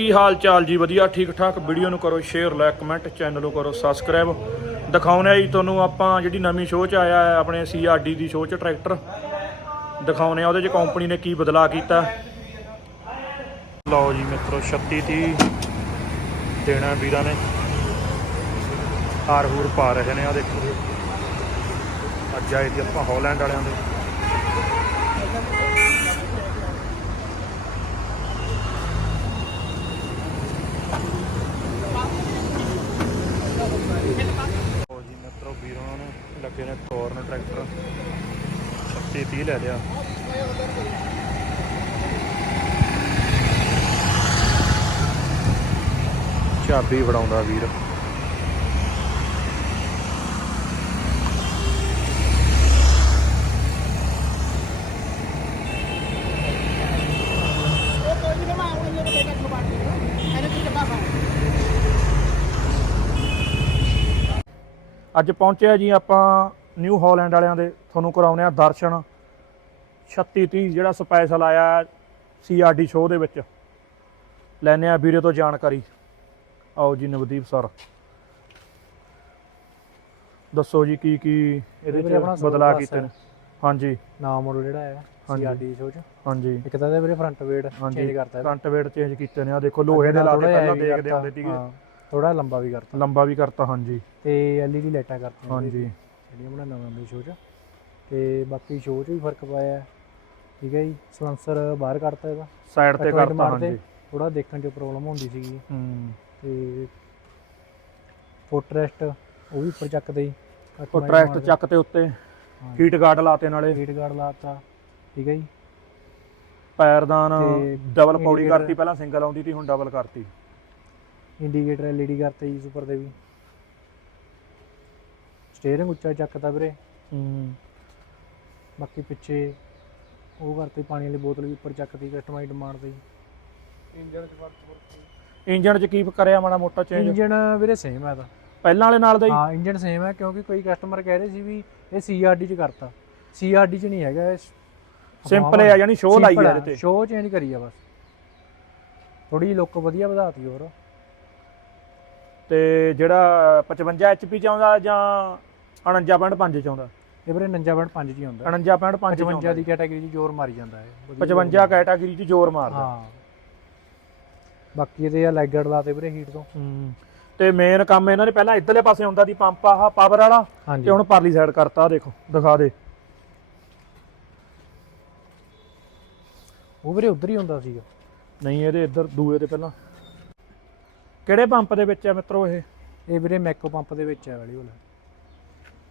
ਕੀ ਹਾਲ ਚਾਲ ਜੀ? ਵਧੀਆ ਠੀਕ ਠਾਕ ਵੀਡੀਓ ਨੂੰ ਕਰੋ ਸ਼ੇਅਰ ਲਾਈਕ ਕਮੈਂਟ ਚੈਨਲ ਨੂੰ ਕਰੋ ਸਬਸਕ੍ਰਾਈਬ ਦਿਖਾਉਣੇ ਆ ਜੀ ਤੁਹਾਨੂੰ ਆਪਾਂ ਜਿਹੜੀ ਨਵੀਂ ਸ਼ੋਅ ਚ ਆਇਆ ਹੈ, ਆਪਣੇ ਸੀਆਰਡੀ ਦੀ ਸ਼ੋਅ ਚ ਟਰੈਕਟਰ ਦਿਖਾਉਣੇ ਆ, ਉਹਦੇ ਚ ਕੰਪਨੀ ਨੇ ਕੀ ਬਦਲਾਅ ਕੀਤਾ। ਲਓ ਜੀ ਮਿੱਤਰੋ 36 30 ਦੇਣਾ ਵੀਰਾਂ ਨੇ। ਹਾਰ ਹੂਰ ਪਾ ਰਹੇ ਨੇ ਆ ਦੇਖੋ ਅੱਜ ਆਏ ਜੀ ਆਪਾਂ ਹਾਲੈਂਡ ਵਾਲਿਆਂ ਦੇ ਲਓ ਜੀ ਮਿੱਤਰੋ ਵੀਰਾਂ ਨੂੰ ਲੱਗੇ ਨੇ ਟੋਰਨ ਟਰੈਕਟਰ 36 30 ਲੈ ਲਿਆ। ਚਾਬੀ ਫੜਾਉਂਦਾ ਵੀਰ। ਅੱਜ ਪਹੁੰਚਿਆ ਜੀ ਆਪਾਂ ਨਿਊ ਹਾਲੈਂਡ ਵਾਲਿਆਂ ਦੇ ਤੁਹਾਨੂੰ ਕਰਾਉਨੇ ਆ ਦਰਸ਼ਨ। 36 30 ਜਿਹੜਾ ਸਪੈਸ਼ਲ ਆਇਆ ਸੀਆਰਡੀ ਸ਼ੋਅ ਦੇ ਵਿੱਚ। ਲੈਨੇ ਆ ਵੀਰੇ ਤੋਂ ਜਾਣਕਾਰੀ। ਆਓ ਜੀ ਨਵਦੀਪ ਸਰ ਦੱਸੋ ਜੀ ਕੀ ਕੀ ਇਹਦੇ ਚ ਬਦਲਾਅ plus ਕੀਤੇ। ਨੇ? ਹਾਂਜੀ। ਨਾਮ ਮੋਡਲ ਜਿਹੜਾ ਹਾਂਜੀ। ਸੀਆਰਡੀ ਸੋਚ ਹਾਂਜੀ। ਇੱਕ ਤਾਂ ਇਹਦੇ ਵੀਰੇ ਫਰੰਟ ਵੇਟ ਚੇਂਜ ਕਰਤਾ ਫਰੰਟ ਵੇਟ ਚੇਂਜ ਕੀਤੇ ਨੇ। ਆ ਦੇਖੋ ਲੋਹੇ ਦੇ ਲਾਦੇ ਪਹਿਲਾਂ ਦੇਖਦੇ ਹੁੰਦੇ ਸੀਗੇ। ਥੋੜਾ ਲੰਬਾ ਵੀ ਕਰਤਾ। ਲੰਬਾ ਵੀ ਕਰਤਾ ਹਾਂਜੀ। ਤੇ ਐਲਈਡੀ ਲਾਈਟਾਂ ਕਰਤੀਆਂ ਹਾਂਜੀ। ਜਿਹੜੀਆਂ ਬਣਾ ਨਵਾਂ ਦੇ ਸ਼ੋਚ ਤੇ ਬਾਕੀ ਸ਼ੋਚ ਵੀ ਫ਼ਰਕ ਪਾਇਆ। ਠੀਕ ਹੈ ਜੀ ਸਲੈਂਸਰ ਬਾਹਰ ਕੱਢਤਾ ਇਹਦਾ। ਸਾਈਡ ਤੇ ਮਾਰਦੇ। ਹਾਂਜੀ। ਥੋੜਾ ਦੇਖਣ 'ਚ ਪ੍ਰੋਬਲਮ ਹੁੰਦੀ ਸੀਗੀ। ਹੂੰ। ਤੇ ਫੁੱਟ ਉਹ ਵੀ ਉੱਪਰ ਚੱਕਦੇ ਜੀ ਉਹ ਟਰੈਕਟ ਚੱਕ ਤੇ ਉੱਤੇ। ਹੀਟ ਗਾਰਡ ਲਾਤੇ ਨਾਲੇ। ਹੀਟ ਗਾਰਡ ਲਾਤਾ ਠੀਕ ਹੈ ਜੀ। ਪੈਰਦਾਨ ਡਬਲ ਪੌੜੀ ਕਰਤੀ ਪਹਿਲਾਂ ਸਿੰਗਲ ਆਉਂਦੀ ਸੀ ਹੁਣ ਡਬਲ ਕਰਤੀ। ਇੰਡੀਕੇਟਰ ਐਲਈਡੀ ਕਰਤੇ ਜੀ ਉੱਪਰ ਦੇ ਵੀ। ਸਟੀਅਰਿੰਗ ਉੱਚਾ ਚੱਕਦਾ ਵੀਰੇ। ਹੂੰ। ਬਾਕੀ ਪਿੱਛੇ ਉਹ ਕਰਤੇ ਪਾਣੀ ਵਾਲੀ ਬੋਤਲ ਵੀ ਉੱਪਰ ਚੱਕਦੀ ਕਸਟਮਾਈਜ਼ ਡਿਮਾਂਡ ਤੇ ਇੰਜਨ ਚ ਫ਼ਰਕ ਇੰਜਨ ਚ ਕੀ ਕਰਿਆ ਮਾੜਾ ਮੋਟਾ ਚੇਂਜ ਇੰਜਨ ਵੀਰੇ ਸੇਮ ਹੈ ਤਾਂ। ਪਹਿਲਾਂ ਵਾਲੇ ਨਾਲ ਦਾ ਹੀ। ਹਾਂ ਇੰਜਨ ਸੇਮ ਹੈ ਕਿਉਂਕਿ ਕੋਈ ਕਸਟਮਰ ਕਹਿ ਰਹੇ ਸੀ ਵੀ ਇਹ ਸੀਆਰਡੀ ਚ ਕਰਤਾ। ਸੀਆਰਡੀ ਚ ਨਹੀਂ ਹੈਗਾ ਸਿੰਪਲ ਹੈ ਯਾਨੀ ਸ਼ੋਅ ਲਾਈ ਆ ਇਹਦੇ ਤੇ। ਸ਼ੋਅ ਚੇਂਜ ਕਰੀ ਆ ਬਸ। ਥੋੜੀ ਲੁੱਕ ਵਧੀਆ ਵਧਾਤੀ ਹੋਰ। ਤੇ ਜਿਹੜਾ 55 ਐਚਪੀ ਚ ਆਉਂਦਾ ਜਾਂ 49.5 ਚ ਆਉਂਦਾ? ਇਹ ਵੀਰੇ 49.5 ਚ ਹੀ ਹੁੰਦਾ 49.5 ਚ 55 ਦੀ ਕੈਟਾਗਰੀ ਚ ਜ਼ੋਰ ਮਾਰੀ ਜਾਂਦਾ ਹੈ। 55 ਕੈਟਾਗਰੀ ਚ ਜ਼ੋਰ ਮਾਰਦਾ। ਹਾਂ। ਬਾਕੀ ਇਹਦੇ ਆ ਲੈਗੜ ਲਾਤੇ ਵੀਰੇ ਹੀਟ ਤੋਂ। ਹੂੰ। ਤੇ ਮੇਨ ਕੰਮ ਇਹਨਾਂ ਨੇ ਪਹਿਲਾਂ ਇੱਧਰਲੇ ਪਾਸੇ ਹੁੰਦਾ ਦੀ ਪੰਪ ਆਹ ਪਾਵਰ ਵਾਲਾ। ਤੇ ਹੁਣ ਪਰਲੀ ਸਾਈਡ ਕਰਤਾ ਦੇਖੋ ਦਿਖਾ ਦੇ। ਉਹ ਵੀਰੇ ਉਧਰ ਹੀ ਹੁੰਦਾ ਸੀਗਾ। ਨਹੀਂ ਇਹਦੇ ਇੱਧਰ ਦੂਏ ਤੇ ਪਹਿਲਾਂ। ਕਿਹੜੇ ਪੰਪ ਦੇ ਵਿੱਚ ਆ ਮਿੱਤਰੋ ਇਹ? ਇਹ ਵੀਰੇ ਮੈਕੋ ਪੰਪ ਦੇ ਵਿੱਚ ਹੈ ਵਾਲੀ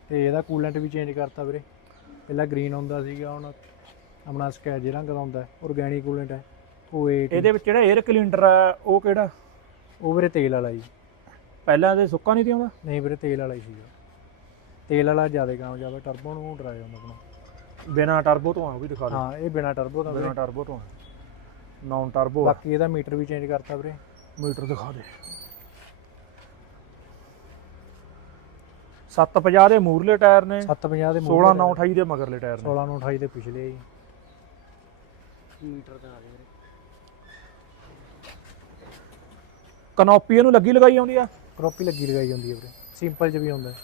ਤੇ ਇਹਦਾ ਕੂਲੈਂਟ ਵੀ ਚੇਂਜ ਕਰਤਾ ਵੀਰੇ। ਪਹਿਲਾਂ ਗ੍ਰੀਨ ਹੁੰਦਾ ਸੀਗਾ ਹੁਣ ਆਪਣਾ ਸਕੈਚ ਰੰਗ ਦਾ ਹੁੰਦਾ ਆਰਗੈਨਿਕ ਕੂਲੈਂਟ ਹੈ। ਉਹ ਇਹ ਇਹਦੇ ਵਿੱਚ ਜਿਹੜਾ 에ਅਰ ਕਲਿੰਡਰ ਆ ਉਹ ਕਿਹੜਾ? ਉਹ ਵੀਰੇ ਤੇਲ ਵਾਲਾ ਜੀ। ਪਹਿਲਾਂ ਇਹਦੇ ਸੁੱਕਾ ਨਹੀਂ ਸੀ ਆਉਂਦਾ? ਨਹੀਂ ਵੀਰੇ ਤੇਲ ਵਾਲਾ ਹੀ ਸੀਗਾ। ਤੇਲ ਵਾਲਾ ਜ਼ਿਆਦਾ ਕਾਮਯਾਬ ਹੈ ਟਰਬੋ ਨੂੰ ਡਰਾਇਆ ਹੁੰਦਾ ਆਪਣਾ। ਬਿਨਾ ਟਰਬੋ ਤੋਂ ਆ ਉਹ ਵੀ ਦਿਖਾ ਦੇ ਹਾਂ ਇਹ ਬਿਨਾ ਟਰਬੋ ਦਾ ਬਿਨਾ ਟਰਬੋ ਤੋਂ ਨਾਨ ਟਰਬੋ ਬਾਕੀ ਇਹਦਾ ਮੀਟਰ ਵੀ ਚੇਂਜ ਕਰਤਾ ਵੀਰੇ। ਮੀਟਰ ਦਿਖਾ ਦੇ। 750 ਦੇ ਮੂਰਲੇ ਟਾਇਰ ਨੇ 750 ਦੇ 16 928 ਦੇ ਮਗਰਲੇ ਟਾਇਰ ਨੇ। 16 ਨੂੰ 28 ਦੇ ਪਿਛਲੇ ਜੀ। ਮੀਟਰ ਦਾ ਆ ਵੀਰੇ। ਕਨੋਪੀ ਇਹਨੂੰ ਲੱਗੀ ਲਗਾਈ ਆਉਂਦੀ ਆ? ਕਰੋਪੀ ਲੱਗੀ ਲਗਾਈ ਹੁੰਦੀ ਹੈ ਵੀਰੇ। ਸਿੰਪਲ ਚ ਵੀ ਹੁੰਦਾ। ਹੈ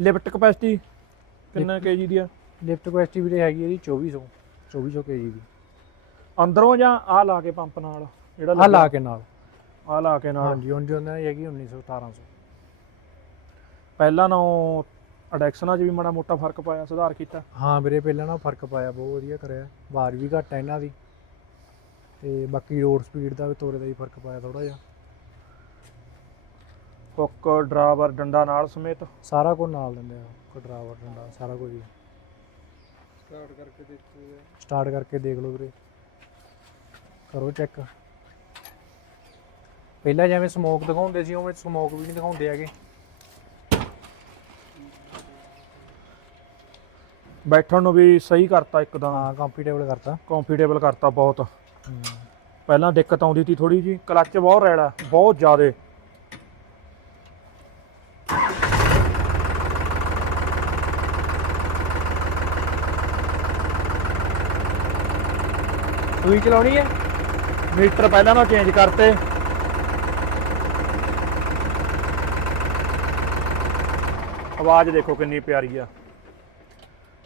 ਲਿਫਟ ਕਪੈਸਿਟੀ ਕਿੰਨਾ ਕੇਜੀ ਦੀ ਆ? ਲਿਫਟ ਕੁਐਸਟੀ ਵੀਰੇ ਹੈਗੀ ਇਹਦੀ 2400 2400 ਕੇਜੀ ਦੀ। ਅੰਦਰੋਂ ਜਾਂ ਆ ਲਾ ਕੇ ਪੰਪ ਨਾਲ? ਜਿਹੜਾ ਆ ਲਾ ਕੇ ਨਾਲ। ਆ ਲਾ ਕੇ ਨਾਲ। ਹਾਂਜੀ ਹੁਣ ਜੋ ਉਹਨਾਂ ਦੀ ਹੈਗੀ 1900 1700 ਪਹਿਲਾਂ ਨਾਲੋਂ ਅਡੈਕਸ਼ਨਾਂ 'ਚ ਵੀ ਮਾੜਾ ਮੋਟਾ ਫ਼ਰਕ ਪਾਇਆ ਸੁਧਾਰ ਕੀਤਾ? ਹਾਂ ਵੀਰੇ ਪਹਿਲਾਂ ਨਾਲ ਫ਼ਰਕ ਪਾਇਆ ਬਹੁਤ ਵਧੀਆ ਕਰਿਆ। ਬਾਰ ਵੀ ਘੱਟ ਹੈ ਇਹਨਾਂ ਦੀ। ਤੇ ਬਾਕੀ ਰੋਡ ਸਪੀਡ ਦਾ ਵੀ ਤੋਰੇ ਦਾ ਹੀ ਫ਼ਰਕ ਪਾਇਆ ਥੋੜਾ ਜਿਹਾ। ਹੁੱਕ ਡਰਾਈਵਰ ਡੰਡਾ ਨਾਲ ਸਮੇਤ? ਸਾਰਾ ਕੁਝ ਨਾਲ ਦਿੰਦੇ ਆ ਕਟਰਾਵਰ ਡੰਡਾ ਸਾਰਾ ਕੁਝ ਸਟਾਰਟ ਕਰਕੇ ਦੇਖੋ ਸਟਾਰਟ ਕਰਕੇ ਦੇਖ ਲਓ ਵੀਰੇ। ਕਰੋ ਚੈੱਕ ਪਹਿਲਾਂ ਜਿਵੇਂ ਸਮੋਕ ਦਿਖਾਉਂਦੇ ਸੀ ਉਵੇਂ ਸਮੋਕ ਵੀ ਨਹੀਂ ਦਿਖਾਉਂਦੇ ਹੈਗੇ। ਬੈਠਣ ਨੂੰ ਵੀ ਸਹੀ ਕਰਤਾ ਇੱਕਦਮ। ਹਾਂ ਕੰਫਰਟੇਬਲ ਕਰਤਾ। ਕੰਫਰਟੇਬਲ ਕਰਤਾ ਬਹੁਤ। ਪਹਿਲਾਂ ਦਿੱਕਤ ਆਉਂਦੀ ਸੀ ਥੋੜੀ ਜੀ ਕਲੱਚ ਬਹੁਤ ਰੈੜਾ ਬਹੁਤ ਜ਼ਿਆਦੇ। ਸੂਈ ਚਲਾਉਣੀ ਹੈ? ਮੀਟਰ ਪਹਿਲਾਂ ਨਾਲ ਚੇਂਜ ਕਰਤੇ। ਆਵਾਜ਼ ਦੇਖੋ ਕਿੰਨੀ ਪਿਆਰੀ ਆ।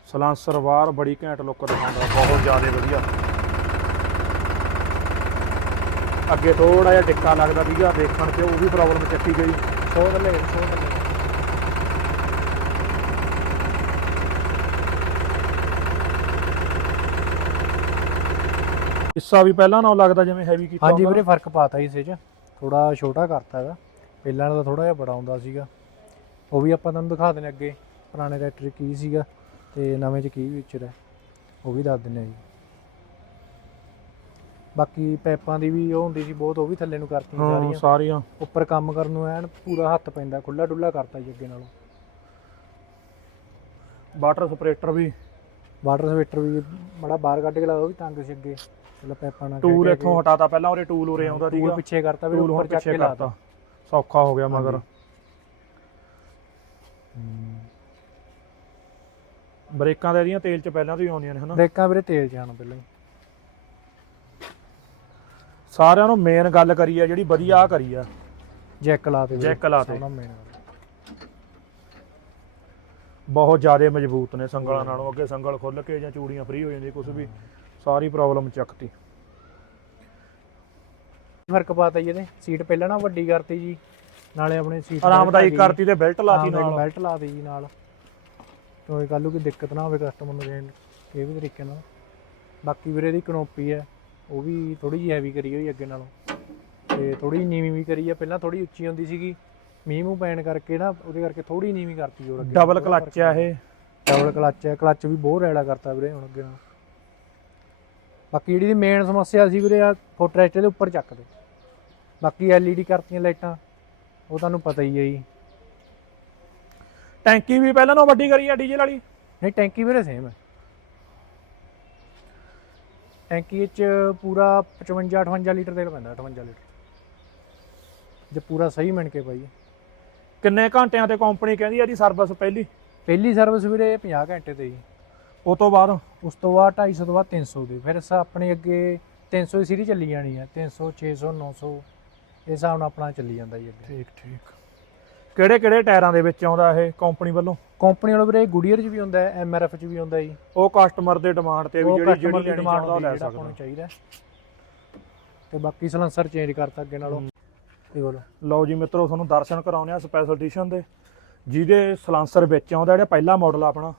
ਸਲਾਂਸਰ ਵਾਰ ਬੜੀ ਘੈਂਟ ਲੁੱਕ ਦਿਖਾਉਂਦਾ, ਬਹੁਤ ਜ਼ਿਆਦਾ ਵਧੀਆ। ਅੱਗੇ ਥੋੜਾ ਜਿਹਾ ਟਿੱਕਾ ਲੱਗਦਾ ਸੀਗਾ, ਦੇਖਣ 'ਤੇ ਉਹ ਵੀ ਪ੍ਰੋਬਲਮ ਚੱਕੀ ਗਈ। ਸੋ ਥੱਲੇ ਸੋ ਥੱਲੇ। ਹਿੱਸਾ ਵੀ ਪਹਿਲਾਂ ਨਾਲੋਂ ਲੱਗਦਾ ਜਿਵੇਂ ਹੈਵੀ ਕੀਤਾ ਹਾਂਜੀ। ਵੀਰੇ ਫ਼ਰਕ ਪਾਤਾ ਇਸ 'ਚ। ਥੋੜਾ ਛੋਟਾ ਕਰਤਾ ਹੈਗਾ। ਪਹਿਲਾਂ ਦਾ ਥੋੜਾ ਜਿਹਾ ਬੜਾ ਹੁੰਦਾ ਸੀਗਾ। ਉਹ ਵੀ ਆਪਾਂ ਤੁਹਾਨੂੰ ਦਿਖਾ ਦਿੰਦੇ ਅੱਗੇ ਪੁਰਾਣੇ ਟਰੈਕਟਰ ਕੀ ਸੀਗਾ ਤੇ ਨਵੇਂ 'ਚ ਕੀ ਫੀਚਰ ਹੈ ਉਹ ਵੀ ਦੱਸ ਦਿੰਦੇ ਆ ਜੀ। ਬਾਕੀ ਪੈਪਾਂ ਦੀ ਵੀ ਉਹ ਹੁੰਦੀ ਸੀ ਬਹੁਤ ਉਹ ਵੀ ਥੱਲੇ ਨੂੰ ਕਰਤੀਆਂ ਹਾਂ ਸਾਰੀਆਂ। ਸਾਰੀਆਂ। ਉੱਪਰ ਕੰਮ ਕਰਨ ਨੂੰ ਐਨ ਪੂਰਾ ਹੱਥ ਪੈਂਦਾ ਖੁੱਲਾ ਡੁੱਲਾ ਕਰਤਾ ਜੀ ਅੱਗੇ ਨਾਲੋਂ। ਵਾਟਰ ਸਪਰੇਟਰ ਵੀ। ਵਾਟਰ ਸਵੇਟਰ ਵੀ ਮੜਾ ਬਾਹਰ ਕੱਢ ਕੇ ਲਾ ਉਹ ਵੀ ਤੰਗ ਸੀ ਅੱਗੇ ਚਲੋ ਪੈਪਾਂ ਨਾਲ ਟੂਲ ਇੱਥੋਂ ਹਟਾਤਾ ਪਹਿਲਾਂ ਉਹਦੇ ਟੂਲ ਉਰੇ ਆਉਂਦਾ ਟੂਲ ਸੀਗਾ। ਪਿੱਛੇ ਕਰਤਾ ਵੀ ਟੂਲ ਉੱਪਰ ਚੱਕ ਕੇ ਲਾਤਾ। ਸੌਖਾ ਹੋ ਗਿਆ ਮਗਰ। ਬ੍ਰੇਕਾਂ ਦੇ ਇਹਦੀਆਂ ਤੇਲ ਚ ਪਹਿਲਾਂ ਤੋਂ ਹੀ ਆਉਂਦੀਆਂ ਨੇ ਹਨਾ? ਬ੍ਰੇਕਾਂ ਵੀਰੇ ਤੇਲ ਜਾਣ ਪਹਿਲਾਂ ਹੀ। ਸਾਰਿਆਂ ਨੂੰ ਮੇਨ ਗੱਲ ਕਰੀ ਆ ਜਿਹੜੀ ਵਧੀਆ ਕਰੀ ਆ। ਜੈਕ ਲਾ ਤੇ ਜੈਕ ਲਾ ਤੇ। ਗੱਲ। ਬਹੁਤ ਜ਼ਿਆਦਾ ਮਜ਼ਬੂਤ ਨੇ ਸੰਗਲਾਂ ਨਾਲੋਂ ਅੱਗੇ ਸੰਗਲ ਖੁੱਲ ਕੇ ਜਾਂ ਚੂੜੀਆਂ ਫ੍ਰੀ ਹੋ ਜਾਂਦੀ ਕੁਝ ਵੀ ਸਾਰੀ ਪ੍ਰੋਬਲਮ ਚੱਕਤੀ ਫ਼ਰਕ ਪਾਤਾ ਜੀ ਇਹਦੇ? ਸੀਟ ਪਹਿਲਾਂ ਨਾ ਵੱਡੀ ਕਰਤੀ ਜੀ ਨਾਲੇ ਆਪਣੇ ਸੀਟ ਆਰਾਮਦਾਇਕ ਕਰਤੀ ਤੇ ਬੈਲਟ ਲਾਤੀ ਨਾਲ। ਬੈਲਟ ਲਾ ਦੇ ਜੀ ਨਾਲ। ਕੋਈ ਕੱਲ ਨੂੰ ਕੋਈ ਦਿੱਕਤ ਨਾ ਹੋਵੇ ਕਸਟਮਰ ਨੂੰ ਦੇਣ ਕਿਸੇ ਵੀ ਤਰੀਕੇ ਨਾਲ। ਬਾਕੀ ਵੀਰੇ ਦੀ ਕਨੋਪੀ ਹੈ ਉਹ ਵੀ ਥੋੜੀ ਜਿਹੀ ਹੈਵੀ ਕਰੀ ਹੋਈ ਅੱਗੇ ਨਾਲੋਂ। ਤੇ ਥੋੜੀ ਨੀਵੀਂ ਵੀ ਕਰੀ ਹੈ ਪਹਿਲਾਂ ਥੋੜੀ ਉੱਚੀ ਹੁੰਦੀ ਸੀਗੀ। ਮੀਂਹ ਮੂੰਹ ਪੈਣ ਕਰਕੇ ਨਾ ਉਹਦੇ ਕਰਕੇ ਥੋੜੀ ਨੀਵੀਂ ਕਰਤੀ ਅੱਗੇ ਡਬਲ ਕਲੱਚ ਆ ਇਹ। ਡਬਲ ਕਲੱਚ ਹੈ ਕਲੱਚ ਵੀ ਬਹੁਤ ਰੈਲਾ ਕਰਤਾ ਵੀਰੇ ਹੁਣ ਅੱਗੇ ਨਾਲ। ਬਾਕੀ ਜਿਹੜੀ ਦੀ ਮੇਨ ਸਮੱਸਿਆ ਸੀ ਵੀਰੇ ਆ ਫੁੱਟ ਟਰੈਕਟਰ ਦੇ ਉੱਪਰ ਚੱਕਦੇ ਬਾਕੀ ਐਲਈਡੀ ਕਰਤੀਆਂ ਲਾਈਟਾਂ ਉਹ ਤੁਹਾਨੂੰ ਪਤਾ ਹੀ ਹੈ ਜੀ। ਟੈਂਕੀ ਵੀ ਪਹਿਲਾਂ ਨਾਲੋਂ ਵੱਡੀ ਕਰੀ ਆ ਡੀਜ਼ਲ ਵਾਲੀ? ਨਹੀਂ ਟੈਂਕੀ ਵੀਰੇ ਸੇਮ ਹੈ ਟੈਂਕੀ ਵਿੱਚ ਪੂਰਾ 55 58 ਲੀਟਰ ਤੇਲ ਪੈਂਦਾ 58 ਲੀਟਰ। ਜੇ ਪੂਰਾ ਸਹੀ ਮਿਣ ਕੇ ਪਾਈਏ। ਕਿੰਨੇ ਘੰਟਿਆਂ ਤੇ ਕੰਪਨੀ ਕਹਿੰਦੀ ਆ ਇਹਦੀ ਸਰਵਿਸ ਪਹਿਲੀ? ਪਹਿਲੀ ਸਰਵਿਸ ਵੀਰੇ 50 ਘੰਟੇ ਤੇ ਜੀ। ਉਹ ਤੋਂ ਬਾਅਦ? ਉਸ ਤੋਂ ਬਾਅਦ 250 ਤੋਂ ਬਾਅਦ 300 ਦੀ। ਫਿਰ ਸ ਆਪਣੇ ਅੱਗੇ 300 ਦੀ ਸੀਰੀ ਚੱਲੀ ਜਾਣੀ ਹੈ 300 600 900 ਇਸ ਹਿਸਾਬ ਨਾਲ ਆਪਣਾ ਚੱਲੀ ਜਾਂਦਾ ਜੀ ਅੱਗੇ। ਠੀਕ ਠੀਕ। ਕਿਹੜੇ ਕਿਹੜੇ ਟਾਇਰਾਂ ਦੇ ਵਿੱਚ ਆਉਂਦਾ ਇਹ ਕੰਪਨੀ ਵੱਲੋਂ? ਕੰਪਨੀ ਵਾਲੋ ਵੀਰੇ ਗੁਡੀਅਰ 'ਚ ਵੀ ਹੁੰਦਾ ਹੈ ਐਮਆਰਐਫ 'ਚ ਵੀ ਹੁੰਦਾ ਜੀ। ਉਹ ਕਸਟਮਰ ਦੇ ਡਿਮਾਂਡ ਤੇ ਵੀ ਜਿਹੜੀ ਜਿਹੜੀ ਦੀ ਚਾਹੁੰਦਾ ਉਹ ਲੈ ਸਕਦਾ। ਚਾਹੀਦਾ। ਤੇ ਬਾਕੀ ਸਲੈਂਸਰ ਚੇਂਜ ਕਰਤਾ ਅੱਗੇ ਨਾਲੋਂ। ਤੇ ਬੋਲੋ ਲਓ ਜੀ ਮਿੱਤਰੋ ਤੁਹਾਨੂੰ ਦਰਸ਼ਨ ਕਰਾਉਂਦੇ ਆ ਸਪੈਸ਼ਲ ਐਡੀਸ਼ਨ ਦੇ। ਜਿਹਦੇ ਸਲਾਂਸਰ ਵਿੱਚ ਆਉਂਦਾ ਜਿਹੜਾ ਪਹਿਲਾ ਮਾਡਲ ਆਪਣਾ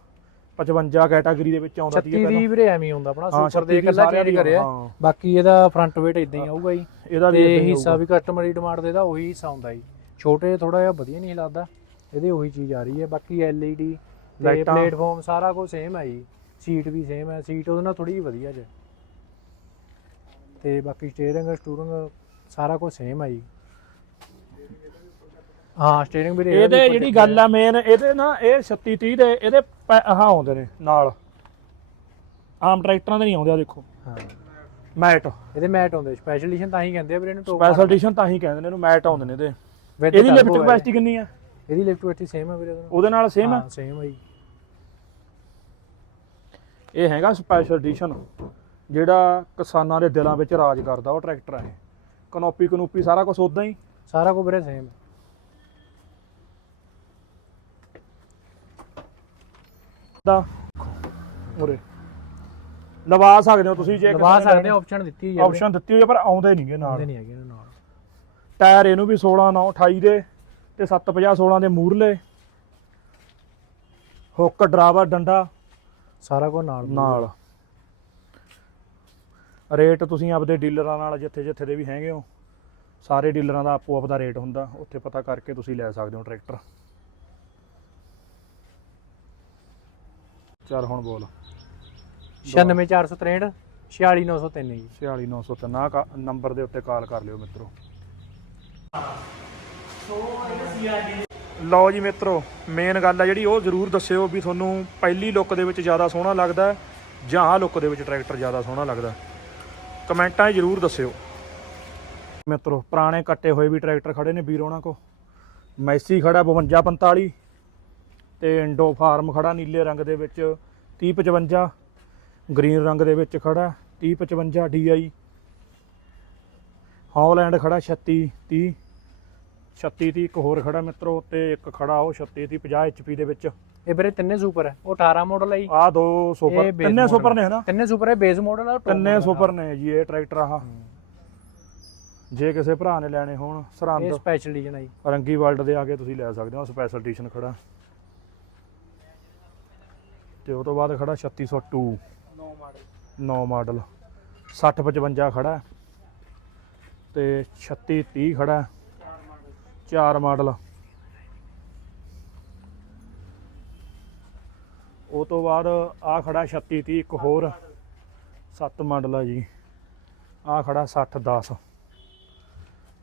55 ਕੈਟਾਗਰੀ ਦੇ ਵਿੱਚ ਆਉਂਦਾ ਸੀ 36 ਦੀ ਵੀਰੇ ਐਵੇਂ ਹੁੰਦਾ ਆਪਣਾ ਹਾਂ ਸੁਪਰ 36 ਦੇ ਦੀ ਕੱਲਾ ਸਾਰਿਆਂ ਚੇਂਜ ਕਰਿਆ। ਬਾਕੀ ਇਹਦਾ ਫਰੰਟ ਵੇਟ ਇਦਾਂ ਹੀ ਆਊਗਾ ਜੀ। ਇਹਦਾ ਵੀ ਤੇ ਏਦਾਂ ਹੀ ਹਿੱਸਾ। ਵੀ ਕਸਟਮਰ ਦੀ ਡਿਮਾਂਡ ਦੇ ਦਾ ਉਹੀ ਹਿੱਸਾ ਹੁੰਦਾ ਜੀ। ਛੋਟੇ ਥੋੜਾ ਜਿਹਾ ਵਧੀਆ ਨਹੀਂ ਲੱਗਦਾ। ਇਹਦੇ ਉਹੀ ਚੀਜ਼ ਆ ਰਹੀ ਹੈ। ਬਾਕੀ LED ਤੇ। ਪਲੇਟਫਾਰਮ ਸਾਰਾ ਕੁਝ ਸੇਮ ਹੈ ਜੀ। ਸੀਟ ਵੀ ਸੇਮ ਹੈ। ਸੀਟ ਉਹਦੇ ਨਾਲ ਥੋੜੀ ਜਿਹੀ ਵਧੀਆ ਜੇ। ਤੇ ਬਾਕੀ ਸਟੀਅਰਿੰਗ ਸਟੂਰਿੰਗ ਸਾਰਾ ਕੁਝ ਸੇਮ ਹੈ ਜੀ। ਹਾਂ ਸਟੀਅਰਿੰਗ ਵੀ ਇਹਦੇ ਜਿਹੜੀ ਗੱਲ ਆ ਮੇਨ ਇਹਦੇ ਨਾ ਇਹ 36 30 ਦੇ ਇਹਦੇ ਆਹ ਆਉਂਦੇ ਨੇ ਨਾਲ। ਆਮ ਟਰੈਕਟਰਾਂ ਦੇ ਨਹੀਂ ਆਉਂਦੇ ਆ ਦੇਖੋ। ਹਾਂ। ਮੈਟ। ਇਹਦੇ ਮੈਟ ਆਉਂਦੇ ਸਪੈਸ਼ਲ ਐਡੀਸ਼ਨ ਤਾਂ ਹੀ ਕਹਿੰਦੇ ਆ ਵੀਰੇ ਇਹਨੂੰ ਟੋਪ ਸਪੈਸ਼ਲ ਐਡੀਸ਼ਨ ਤਾਂ ਹੀ ਕਹਿੰਦੇ ਨੇ ਇਹਨੂੰ ਮੈਟ ਆਉਂਦੇ ਨੇ ਇਹਦੇ। ਇਹਦੀ ਲਿਫਟ ਕਪੈਸਿਟੀ ਕਿੰਨੀ ਆ? ਇਹਦੀ ਲਿਫਟ ਕਪੈਸਿਟੀ ਸੇਮ ਹੈ ਵੀਰੇ ਉਹਦੇ। ਨਾਲ ਸੇਮ ਆ? ਹਾਂ ਸੇਮ ਹੈ ਜੀ। ਇਹ ਹੈਗਾ ਸਪੈਸ਼ਲ ਐਡੀਸ਼ਨ ਜਿਹੜਾ ਕਿਸਾਨਾਂ ਦੇ ਦਿਲਾਂ ਵਿੱਚ ਰਾਜ ਕਰਦਾ ਉਹ ਟਰੈਕਟਰ ਹੈ ਕਨੋਪੀ ਕਨੂਪੀ ਸਾਰਾ ਕੁਝ ਉਦਾਂ ਹੀ? ਸਾਰਾ ਕੁਝ ਵੀਰੇ ਸੇਮ ਦਾ। ਉਰੇ। ਲਵਾ ਸਕਦੇ ਹੋ ਤੁਸੀਂ ਜੇ ਲਵਾ ਸਕਦੇ ਆ ਆਪਸ਼ਨ ਦਿੱਤੀ ਹੋਈ ਹੈ। ਆਪਸ਼ਨ ਦਿੱਤੀ ਹੋਈ ਹੈ ਪਰ ਆਉਂਦੇ ਨਹੀਂਗੇ ਨਾਲ। ਆਉਂਦੇ ਨਹੀਂ ਹੈਗੇ ਨਾਲ। ਟਾਇਰ ਇਹਨੂੰ ਵੀ 16 9 28 ਦੇ ਤੇ 750 16 ਦੇ ਮੂਰਲੇ। ਹੁੱਕ ਡਰਾਈਵਰ ਡੰਡਾ। ਸਾਰਾ ਕੁਝ ਨਾਲ। ਨਾਲ। ਰੇਟ ਤੁਸੀਂ ਆਪਦੇ ਡੀਲਰਾਂ ਨਾਲ ਜਿੱਥੇ ਜਿੱਥੇ ਦੇ ਵੀ ਹੈਗੇ ਹੋ। ਸਾਰੇ ਡੀਲਰਾਂ ਦਾ ਆਪੋ ਆਪ ਦਾ ਰੇਟ ਹੁੰਦਾ। ਉੱਥੇ ਪਤਾ ਕਰਕੇ ਤੁਸੀਂ ਲੈ ਸਕਦੇ ਹੋ ਟਰੈਕਟਰ। ਚੱਲ ਹੁਣ ਬੋਲ। 96463 46903 ਜੀ। 46903 ਆਹ ਕਾ- ਨੰਬਰ ਦੇ ਉੱਤੇ ਕਾਲ ਕਰ ਲਿਓ ਮਿੱਤਰੋ। ਲਓ ਜੀ ਮਿੱਤਰੋ ਮੇਨ ਗੱਲ ਆ ਜਿਹੜੀ ਉਹ ਜ਼ਰੂਰ ਦੱਸਿਓ ਵੀ ਤੁਹਾਨੂੰ ਪਹਿਲੀ ਲੁੱਕ ਦੇ ਵਿੱਚ ਜ਼ਿਆਦਾ ਸੋਹਣਾ ਲੱਗਦਾ ਹੈ ਜਾਂ ਆਹ ਲੁੱਕ ਦੇ ਵਿੱਚ ਟਰੈਕਟਰ ਜ਼ਿਆਦਾ ਸੋਹਣਾ ਲੱਗਦਾ ਹੈ। ਕਮੈਂਟਾਂ 'ਚ ਜ਼ਰੂਰ ਦੱਸਿਓ। ਮਿੱਤਰੋ ਪੁਰਾਣੇ ਕੱਟੇ ਹੋਏ ਵੀ ਟਰੈਕਟਰ ਖੜੇ ਨੇ ਵੀਰ ਉਹਨਾਂ ਕੋ ਮੈਸੀ ਖੜਾ 5245 ਤੇ ਇੰਡੋ ਫਾਰਮ ਖੜਾ ਨੀਲੇ ਰੰਗ ਦੇ ਵਿੱਚ 3055 ਗ੍ਰੀਨ ਰੰਗ ਦੇ ਵਿੱਚ ਖੜਾ 3055 DI ਹੌਲੈਂਡ ਖੜਾ 36 30 36 30 ਇੱਕ ਹੋਰ ਖੜਾ ਮਿੱਤਰੋ ਤੇ ਇੱਕ ਖੜਾ ਉਹ 36 30 50 HP ਦੇ ਵਿੱਚ। ਇਹ ਵੀਰੇ ਤਿੰਨੇ ਸੁਪਰ ਹੈ। ਉਹ 18 ਮਾਡਲ ਹੈ ਜੀ। ਆਹ ਦੋ ਸੁਪਰ ਤਿੰਨੇ ਸੁਪਰ ਨੇ ਹਨਾ? ਤਿੰਨੇ ਸੁਪਰ ਹੈ ਬੇਸ ਮਾਡਲ ਆ ਤਿੰਨੇ ਸੁਪਰ ਨੇ ਜੀ ਇਹ ਟਰੈਕਟਰ ਆਹ। ਜੇ ਕਿਸੇ ਭਰਾ ਨੇ ਲੈਣੇ ਹੋਣ ਇਹ ਸਰਹੰਦ ਸਪੈਸ਼ਲ ਡੀਜਨ ਹੈ ਜੀ। ਰੰਗੀ ਵਰਲਡ ਦੇ ਆ ਕੇ ਤੁਸੀਂ ਲੈ ਸਕਦੇ ਹੋ ਸਪੈਸ਼ਲ ਐਡੀਸ਼ਨ ਖੜਾ। ਤੇ ਉਹ ਤੋਂ ਬਾਅਦ ਖੜਾ 3602 9 ਮਾਡਲ 9 ਮਾਡਲ 6055 ਖੜਾ। ਤੇ 3630 ਖੜਾ। 4 ਮਾਡਲ ਉਹ ਤੋਂ ਬਾਅਦ ਆ ਖੜਾ 3630 ਇੱਕ ਹੋਰ। 7 ਮਾਡਲ ਆ ਜੀ। ਆ ਖੜਾ 6010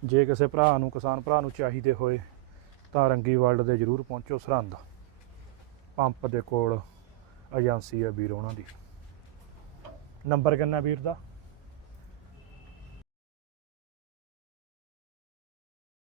ਜੇ ਕਿਸੇ ਭਰਾ ਨੂੰ ਕਿਸਾਨ ਭਰਾ ਨੂੰ ਚਾਹੀਦੇ ਹੋਏ ਤਾਂ ਰੰਗੀ ਵਰਲਡ ਦੇ ਜਰੂਰ ਪਹੁੰਚੋ ਸਰਹੰਦ। ਪੰਪ ਦੇ ਕੋਲ। ਏਜੰਸੀ ਹੈ ਵੀਰ ਉਹਨਾਂ ਦੀ। ਨੰਬਰ ਕਿੰਨਾ ਵੀਰ ਦਾ?